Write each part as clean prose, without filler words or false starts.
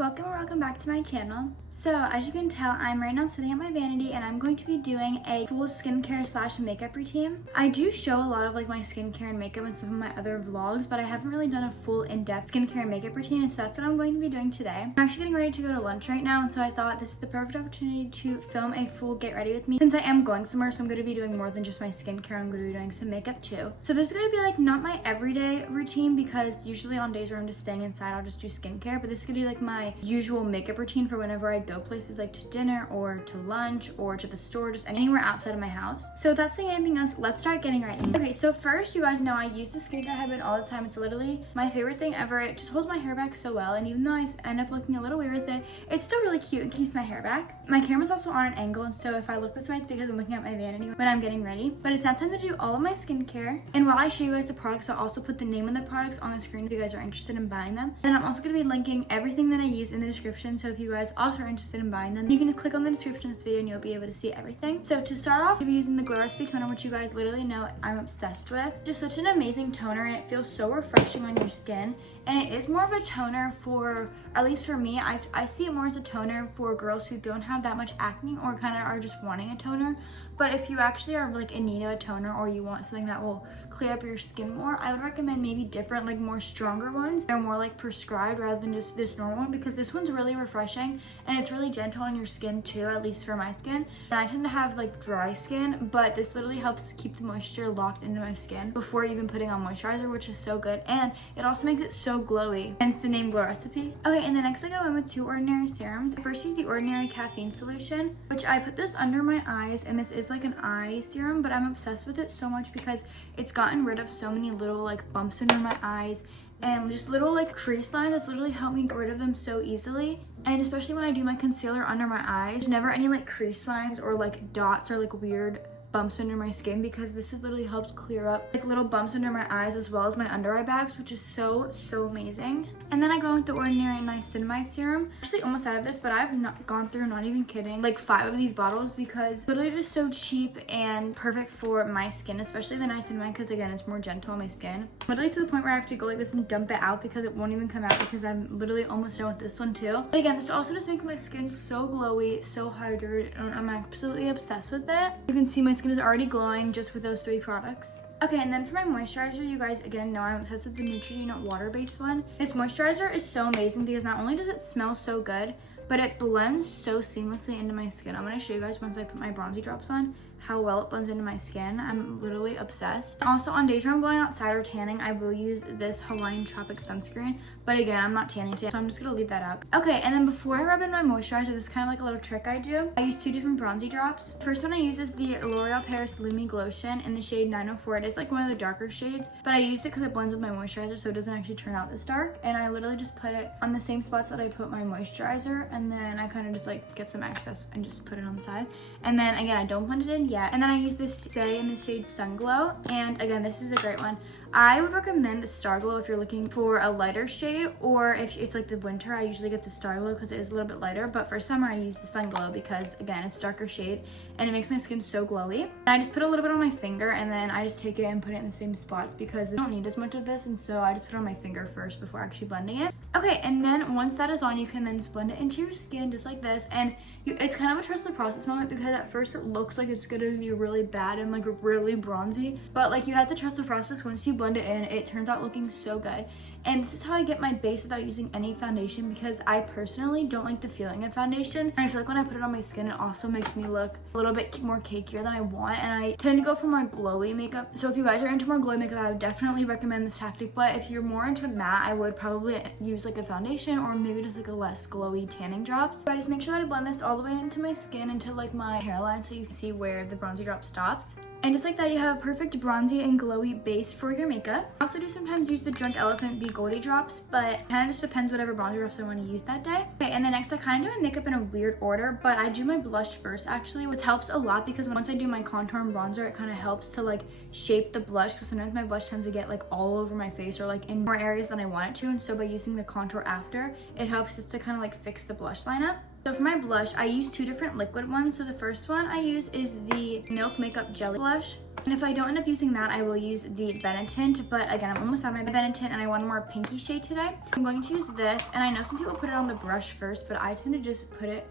welcome or welcome back to my channel. So as you can tell, I'm right now sitting at my vanity and I'm going to be doing a full skincare slash makeup routine. I do show a lot of like my skincare and makeup in some of my other vlogs, but I haven't really done a full in-depth skincare and makeup routine, and so that's what I'm going to be doing today. I'm actually getting ready to go to lunch right now, and so I thought this is the perfect opportunity to film a full get ready with me since I am going somewhere. So I'm going to be doing more than just my skincare. I'm going to be doing some makeup too. So this is going to be like not my everyday routine, because usually on days where I'm just staying inside I'll just do skincare, but this is going to be like my usual makeup routine for whenever I go places like to dinner or to lunch or to the store, just anywhere outside of my house. So without saying anything else, let's start getting ready. Okay, so first, you guys know I use the skincare headband all the time. It's literally my favorite thing ever. It just holds my hair back so well, and even though I end up looking a little weird with it, it's still really cute and keeps my hair back. My camera's also on an angle, and so if I look this way, it's because I'm looking at my vanity when I'm getting ready. But it's now time to do all of my skincare, and while I show you guys the products, I'll also put the name of the products on the screen if you guys are interested in buying them. And I'm also going to be linking everything that I use in the description, so if you guys also are interested in buying them, you can just click on the description of this video and you'll be able to see everything. So to start off, I'll be using the Glow Recipe toner, which you guys literally know I'm obsessed with. Just such an amazing toner, and it feels so refreshing on your skin. And it is more of a toner for, at least for me, I see it more as a toner for girls who don't have that much acne or kind of are just wanting a toner. But if you actually are like in need of a toner, or you want something that will clear up your skin more, I would recommend maybe different, like more stronger ones. They're more like prescribed rather than just this normal one, because this one's really refreshing and it's really gentle on your skin too, at least for my skin. And I tend to have like dry skin, but this literally helps keep the moisture locked into my skin before even putting on moisturizer, which is so good. And it also makes it so glowy, hence the name Glow Recipe. Okay, and then next I go in with two ordinary serums. I first use the ordinary caffeine solution, which I put this under my eyes, and this is like an eye serum, but I'm obsessed with it so much because it's gotten rid of so many little like bumps under my eyes and just little like crease lines. It's literally helped me get rid of them so easily. And especially when I do my concealer under my eyes, there's never any like crease lines or like dots or like weird bumps under my skin, because this has literally helped clear up like little bumps under my eyes as well as my under eye bags, which is so amazing. And then I go with the ordinary niacinamide serum. I'm actually almost out of this, but I've not gone through, not even kidding, like 5 of these bottles, because it's literally just so cheap and perfect for my skin, especially the niacinamide, because again, it's more gentle on my skin. Literally to the point where I have to go like this and dump it out because it won't even come out, because I'm literally almost done with this one too. But again, this also just makes my skin so glowy, so hydrated, and I'm absolutely obsessed with it. You can see my skin is already glowing just with those 3 products. Okay, and then for my moisturizer, you guys again know I'm obsessed with the Neutrogena water-based one. This moisturizer is so amazing because not only does it smell so good, but it blends so seamlessly into my skin. I'm going to show you guys once I put my bronzy drops on how well it blends into my skin. I'm literally obsessed. Also, on days where I'm going outside or tanning, I will use this Hawaiian tropic sunscreen, but again, I'm not tanning today, so I'm just gonna leave that out. Okay, and then before I rub in my moisturizer, this is kind of like a little trick I do. I use 2 different bronzy drops. First one I use is the L'Oreal Paris Lumi Glotion in the shade 904. It is like one of the darker shades, but I used it because it blends with my moisturizer, so it doesn't actually turn out this dark. And I literally just put it on the same spots that I put my moisturizer, and then I kind of just like get some excess and just put it on the side. And then again, I don't blend it in yet. And then I use this saie in the shade Sunglow, and again, this is a great one. I would recommend the Star Glow if you're looking for a lighter shade, or if it's like the winter, I usually get the Star Glow because it is a little bit lighter, but for summer I use the Sun Glow because again, it's darker shade and it makes my skin so glowy. And I just put a little bit on my finger, and then I just take it and put it in the same spots because I don't need as much of this, and so I just put it on my finger first before actually blending it. Okay, and then once that is on, you can then just blend it into your skin just like this, and it's kind of a trust the process moment, because at first it looks like it's gonna be really bad and like really bronzy, but like you have to trust the process. Once you blend it in, it turns out looking so good. And this is how I get my base without using any foundation, because I personally don't like the feeling of foundation, and I feel like when I put it on my skin, it also makes me look a little bit more cakier than I want, and I tend to go for more glowy makeup. So if you guys are into more glowy makeup, I would definitely recommend this tactic, but if you're more into matte, I would probably use like a foundation or maybe just like a less glowy tanning drops. So I just make sure that I blend this all the way into my skin, into like my hairline, so you can see where the bronzy drop stops. And just like that, you have a perfect bronzy and glowy base for your makeup. I also do sometimes use the Drunk Elephant b-goldi drops, but kind of just depends whatever bronzy drops I want to use that day. Okay, and then next I kind of do my makeup in a weird order, but I do my blush first actually, which helps a lot because once I do my contour and bronzer, it kind of helps to like shape the blush, because sometimes my blush tends to get like all over my face or like in more areas than I want it to, and so by using the contour after, it helps just to kind of like fix the blush line up. So for my blush, I use 2 different liquid ones. So the first one I use is the Milk Makeup Jelly Blush. And if I don't end up using that, I will use the benetint. But again, I'm almost out of my benetint and I want a more pinky shade today. I'm going to use this, and I know some people put it on the brush first, but I tend to just put it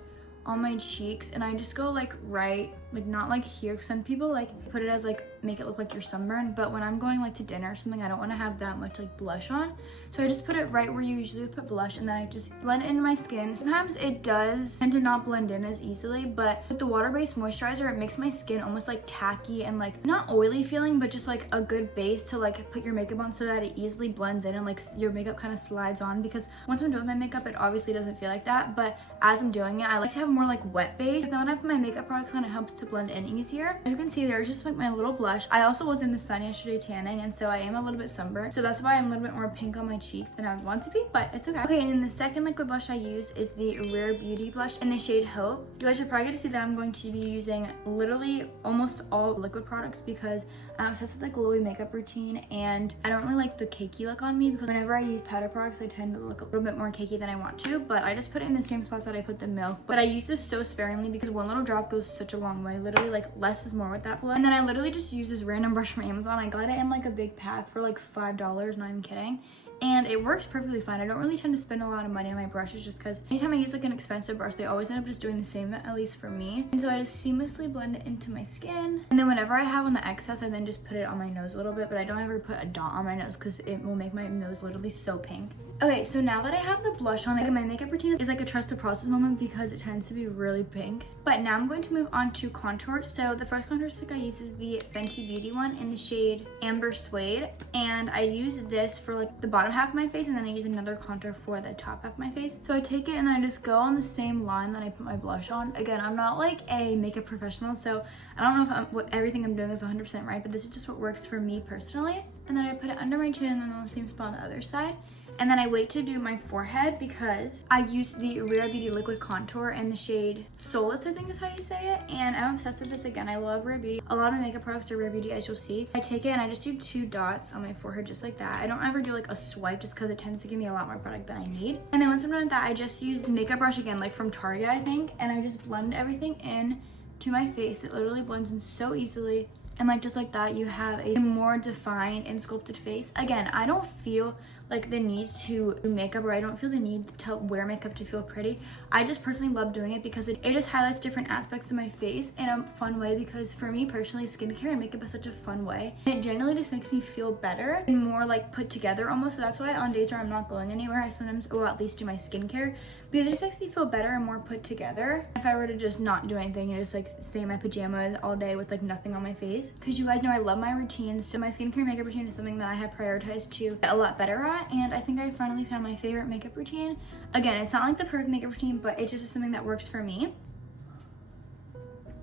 on my cheeks, and I just go like right, like not like here, because some people like put it as like make it look like you're sunburned, but when I'm going like to dinner or something, I don't want to have that much like blush on, so I just put it right where you usually put blush, and then I just blend it into my skin. Sometimes it does tend to not blend in as easily, but with the water-based moisturizer, it makes my skin almost like tacky and like not oily feeling, but just like a good base to like put your makeup on so that it easily blends in and like your makeup kind of slides on, because once I'm done with my makeup, it obviously doesn't feel like that, but as I'm doing it, I like to have more like wet base, because then when I put my makeup products on, it helps to blend in easier. As you can see, there's just like my little blush. I also was in the sun yesterday tanning, and so I am a little bit sunburned, so that's why I'm a little bit more pink on my cheeks than I would want to be, but it's okay. Okay, and then the second liquid blush I use is the Rare Beauty blush in the shade Hope. You guys are probably going to see that I'm going to be using literally almost all liquid products because I'm obsessed with the Glowy makeup routine, and I don't really like the cakey look on me, because whenever I use powder products, I tend to look a little bit more cakey than I want to, but I just put it in the same spots that I put the milk. But I use this so sparingly because one little drop goes such a long way. Literally, like, less is more with that blend. And then I literally just use this random brush from Amazon. I got it in like a big pack for like $5, not even kidding. And it works perfectly fine. I don't really tend to spend a lot of money on my brushes just because anytime I use like an expensive brush, they always end up just doing the same, at least for me. And so I just seamlessly blend it into my skin. And then whenever I have on the excess, I then just put it on my nose a little bit, but I don't ever put a dot on my nose because it will make my nose literally so pink. Okay, so now that I have the blush on, like my makeup routine is like a trust the process moment because it tends to be really pink. But now I'm going to move on to contour. So the first contour stick I use is the Fenty Beauty one in the shade Amber Suede. And I use this for like the bottom half of my face, and then I use another contour for the top half of my face. So I take it and then I just go on the same line that I put my blush on. Again, I'm not like a makeup professional, so I don't know if everything I'm doing is 100% right, but this is just what works for me personally. And then I put it under my chin and then on the same spot on the other side. And then I wait to do my forehead because I use the Rare Beauty liquid contour in the shade Soulless, I think is how you say it. And I'm obsessed with this again. I love Rare Beauty. A lot of my makeup products are Rare Beauty, as you'll see. I take it and I just do 2 dots on my forehead just like that. I don't ever do like a swipe just because it tends to give me a lot more product than I need. And then once I'm done with that, I just use the makeup brush again, like from Tarte, I think. And I just blend everything in to my face. It literally blends in so easily. And like just like that, you have a more defined and sculpted face. Again, I don't feel like the need to do makeup, or I don't feel the need to wear makeup to feel pretty. I just personally love doing it because it just highlights different aspects of my face in a fun way, because for me personally, skincare and makeup is such a fun way. And it generally just makes me feel better and more like put together almost. So that's why on days where I'm not going anywhere, I sometimes will at least do my skincare, because it just makes me feel better and more put together. If I were to just not do anything and just like stay in my pajamas all day with like nothing on my face, because you guys know I love my routines, so my skincare and makeup routine is something that I have prioritized to get a lot better at, and I think I finally found my favorite makeup routine. Again, it's not like the perfect makeup routine, but it's just something that works for me.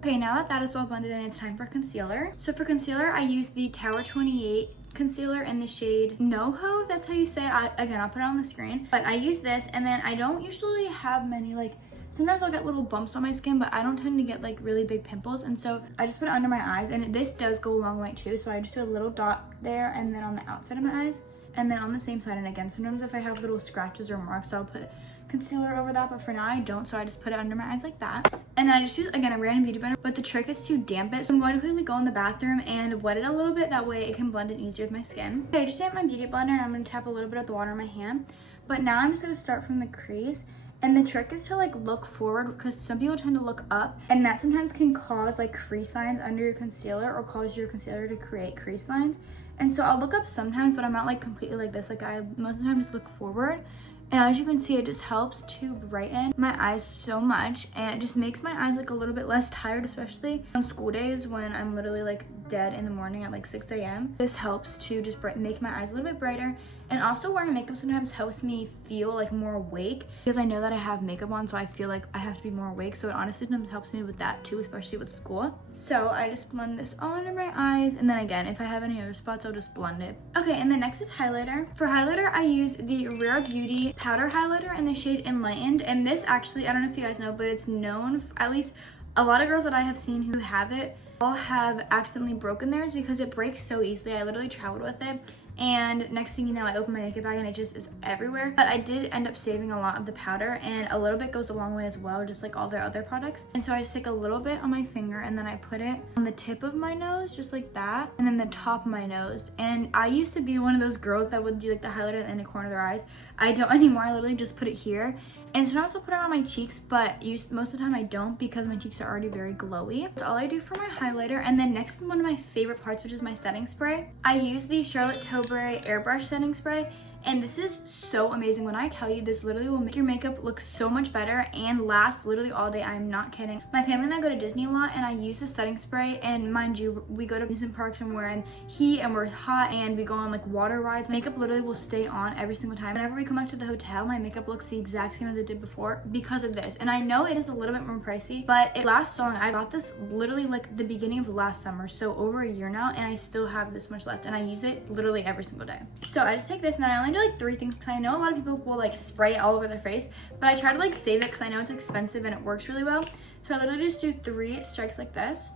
Okay, now that that is well blended in, it's time for concealer. So for concealer, I use the Tower 28 concealer in the shade NoHo, that's how you say it. Again, I'll put it on the screen, but I use this, and then I don't usually have many, like sometimes I'll get little bumps on my skin, but I don't tend to get like really big pimples, and so I just put it under my eyes, and this does go a long way too, so I just do a little dot there and then on the outside of my eyes, and then on the same side. And again, sometimes if I have little scratches or marks, I'll put concealer over that, but for now I don't, so I just put it under my eyes like that. And then I just use, again, a random beauty blender, but the trick is to damp it. So I'm going to quickly go in the bathroom and wet it a little bit, that way it can blend in easier with my skin. Okay, I just damp my beauty blender, and I'm going to tap a little bit of the water in my hand, but now I'm just going to start from the crease. And the trick is to like look forward, because some people tend to look up, and that sometimes can cause like crease lines under your concealer, or cause your concealer to create crease lines. And so I'll look up sometimes, but I'm not like completely like this. Like I most of the time just look forward. And as you can see, it just helps to brighten my eyes so much, and it just makes my eyes like a little bit less tired, especially on school days when I'm literally like dead in the morning at like 6 a.m. This helps to just make my eyes a little bit brighter. And also wearing makeup sometimes helps me feel like more awake, because I know that I have makeup on, so I feel like I have to be more awake. So it honestly sometimes helps me with that too, especially with school. So I just blend this all under my eyes, and then again, if I have any other spots, I'll just blend it. Okay, and then next is highlighter. For highlighter, I use the Rare Beauty powder highlighter in the shade Enlightened. And this actually, I don't know if you guys know, but it's known, at least a lot of girls that I have seen who have it all have accidentally broken theirs, because it breaks so easily. I literally traveled with it, and next thing you know, I open my makeup bag and it just is everywhere. But I did end up saving a lot of the powder, and a little bit goes a long way as well, just like all their other products. And so I just take a little bit on my finger and then I put it on the tip of my nose, just like that, and then the top of my nose. And I used to be one of those girls that would do like the highlighter in the corner of their eyes. I don't anymore. I literally just put it here. And sometimes I'll put it on my cheeks, but most of the time I don't because my cheeks are already very glowy. That's all I do for my highlighter. And then next is one of my favorite parts, which is my setting spray. I use the Charlotte Tilbury airbrush setting spray. And this is so amazing. When I tell you, this literally will make your makeup look so much better and last literally all day. I'm not kidding. My family and I go to Disney a lot, and I use the setting spray. And mind you, we go to amusement parks and we're in heat and we're hot and we go on like water rides. Makeup literally will stay on every single time. Whenever we come back to the hotel, my makeup looks the exact same as it did before because of this. And I know it is a little bit more pricey, but it lasts so long. I got this literally like the beginning of last summer, so over a year now, and I still have this much left, and I use it literally every single day. So I just take this, and then I only do like 3 things because I know a lot of people will like spray it all over their face, but I try to like save it because I know it's expensive and it works really well. So I literally just do 3 strikes like this.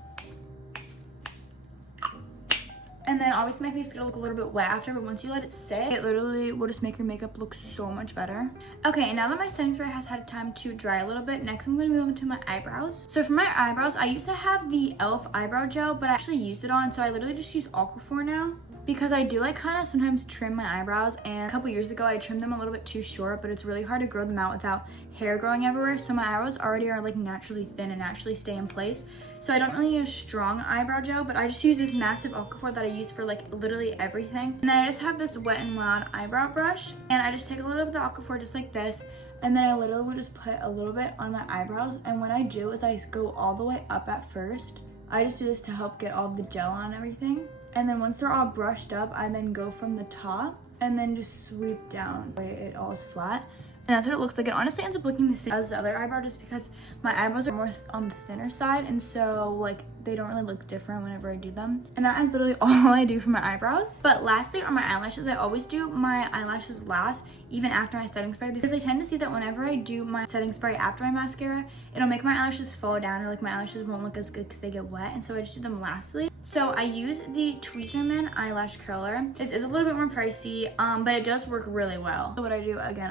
And then obviously my face is gonna look a little bit wet after, but once you let it sit, it literally will just make your makeup look so much better. Okay, and now that my setting spray has had time to dry a little bit, next I'm gonna move on to my eyebrows. So for my eyebrows, I used to have the e.l.f. eyebrow gel, but I actually used it on, so I literally just use aquaphor now. Because I do like kind of sometimes trim my eyebrows, and a couple years ago I trimmed them a little bit too short, but it's really hard to grow them out without hair growing everywhere. So my eyebrows already are like naturally thin and naturally stay in place. So I don't really use strong eyebrow gel, but I just use this massive aquaphor that I use for like literally everything. And then I just have this Wet n Wild eyebrow brush, and I just take a little bit of the aquaphor just like this, and then I literally would just put a little bit on my eyebrows. And what I do is I go all the way up at first. I just do this to help get all the gel on everything. And then once they're all brushed up, I then go from the top and then just sweep down the way it all is flat. And that's what it looks like. It honestly ends up looking the same as the other eyebrow just because my eyebrows are more on the thinner side, and so like they don't really look different whenever I do them. And that is literally all I do for my eyebrows. But lastly, on my eyelashes, I always do my eyelashes last, even after my setting spray, because I tend to see that whenever I do my setting spray after my mascara, it'll make my eyelashes fall down, or like my eyelashes won't look as good because they get wet, and so I just do them lastly. So I use the tweezerman eyelash curler. This is a little bit more pricey, but it does work really well. So what I do, again,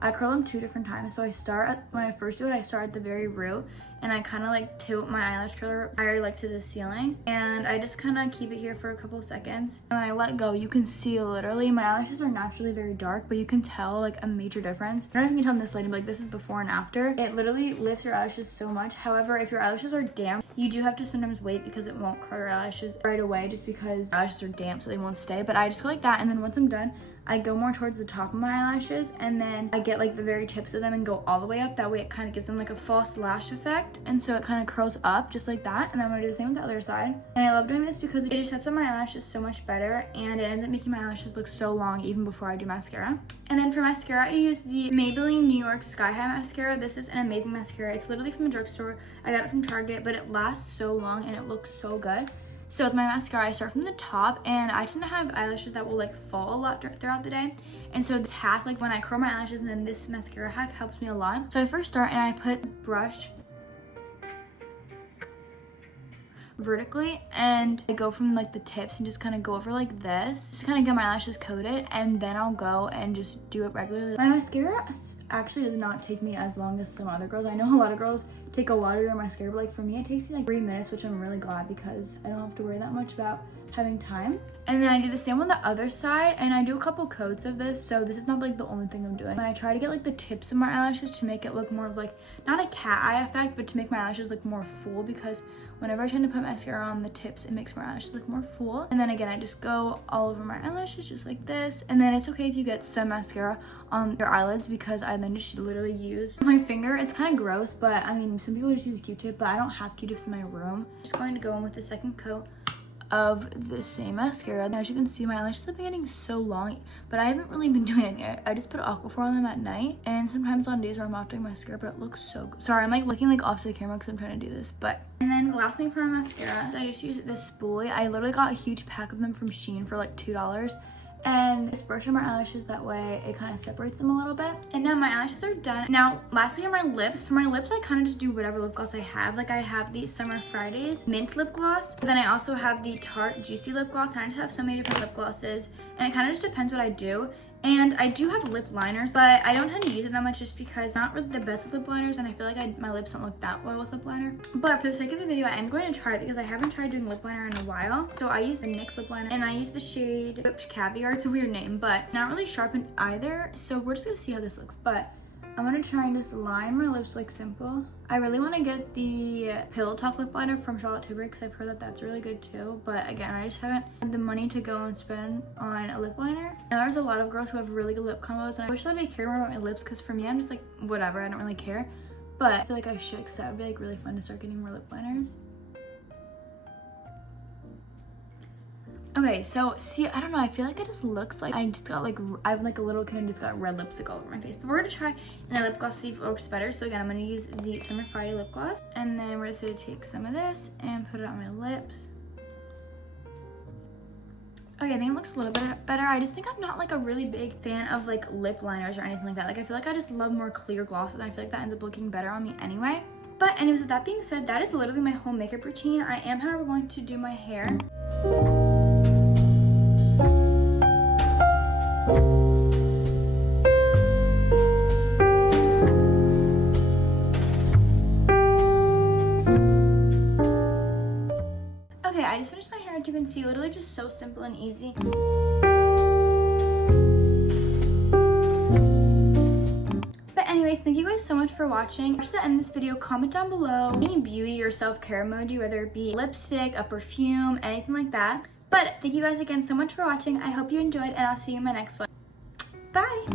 I curl them 2 different times. So when I first do it, I start at the very root, and I kind of like tilt my eyelash curler higher like to the ceiling, and I just kind of keep it here for a couple seconds. And I let go. You can see literally my eyelashes are naturally very dark, but you can tell like a major difference. I don't know if you can tell in this lighting, but like this is before and after. It literally lifts your eyelashes so much. However, if your eyelashes are damp, you do have to sometimes wait because it won't curl your eyelashes right away just because eyelashes are damp, so they won't stay. But I just go like that, and then once I'm done, I go more towards the top of my eyelashes, and then I get like the very tips of them and go all the way up. That way it kind of gives them like a false lash effect, and so it kind of curls up just like that. And then I'm gonna do the same with the other side. And I love doing this because it just sets up my eyelashes so much better, and it ends up making my eyelashes look so long even before I do mascara. And then for mascara, I use the Maybelline New York Sky High mascara. This is an amazing mascara. It's literally from the drugstore. I got it from Target, but it lasts so long and it looks so good. So with my mascara, I start from the top, and I tend to have eyelashes that will like fall a lot throughout the day. And so this hack, like when I curl my eyelashes, and then this mascara hack helps me a lot. So I first start and I put the brush vertically, and I go from like the tips and just kind of go over like this, just kind of get my lashes coated, and then I'll go and just do it regularly. My mascara actually does not take me as long as some other girls. I know a lot of girls take a lot of your mascara, but like for me it takes me like 3 minutes, which I'm really glad because I don't have to worry that much about having time. And then I do the same on the other side, and I do a couple coats of this, so this is not like the only thing I'm doing. And I try to get like the tips of my eyelashes to make it look more of like, not a cat eye effect, but to make my eyelashes look more full, because whenever I tend to put mascara on the tips, it makes my eyelashes look more full. And then again, I just go all over my eyelashes just like this. And then it's okay if you get some mascara on your eyelids, because I then just literally use my finger. It's kind of gross, but I mean, some people just use Q-tip, but I don't have Q-tips in my room. I'm just going to go in with the second coat of the same mascara. As you can see, my eyelashes have been getting so long, but I haven't really been doing anything. I just put aquaphor on them at night, and sometimes on days where I'm not doing mascara, but it looks so good. Sorry, I'm like looking like off to the camera because I'm trying to do this, but. And then the last thing for my mascara, I just use this spoolie. I literally got a huge pack of them from Shein for like $2. and just brush on my eyelashes. That way it kind of separates them a little bit. And now my eyelashes are done. Now lastly are my lips. For my lips I kind of just do whatever lip gloss I have. Like I have the Summer Fridays mint lip gloss, but then I also have the Tarte Juicy lip gloss, and I just have so many different lip glosses, and it kind of just depends what I do. And I do have lip liners, but I don't tend to use it that much just because I'm not really the best with lip liners, and I feel like my lips don't look that well with lip liner. But for the sake of the video, I am going to try it because I haven't tried doing lip liner in a while. So I use the NYX lip liner, and I use the shade Whipped Caviar. It's a weird name, but not really sharpened either. So we're just gonna see how this looks. But I'm gonna try and just line my lips like simple. I really want to get the Pillow Talk lip liner from Charlotte Tilbury because I've heard that that's really good too. But again, I just haven't had the money to go and spend on a lip liner. Now there's a lot of girls who have really good lip combos, and I wish that I cared more about my lips because for me, I'm just like, whatever, I don't really care. But I feel like I should because that would be like really fun to start getting more lip liners. Okay, so see, I don't know, I feel like it just looks like I just got like, I have like a little kid and just got red lipstick all over my face. But we're gonna try in a lip gloss to see if it works better. So again, I'm gonna use the Summer Friday lip gloss, and then we're just gonna take some of this and put it on my lips. Okay, I think it looks a little bit better. I just think I'm not like a really big fan of like lip liners or anything like that. Like I feel like I just love more clear glosses, and I feel like that ends up looking better on me anyway. But anyways, with that being said, that is literally my whole makeup routine. I am, however, going to do my hair. Okay, I just finished my hair, as you can see, literally just so simple and easy. Anyways, thank you guys so much for watching. To the end of this video, comment down below any beauty or self-care emoji, whether it be lipstick, a perfume, anything like that. But thank you guys again so much for watching. I hope you enjoyed, and I'll see you in my next one. Bye!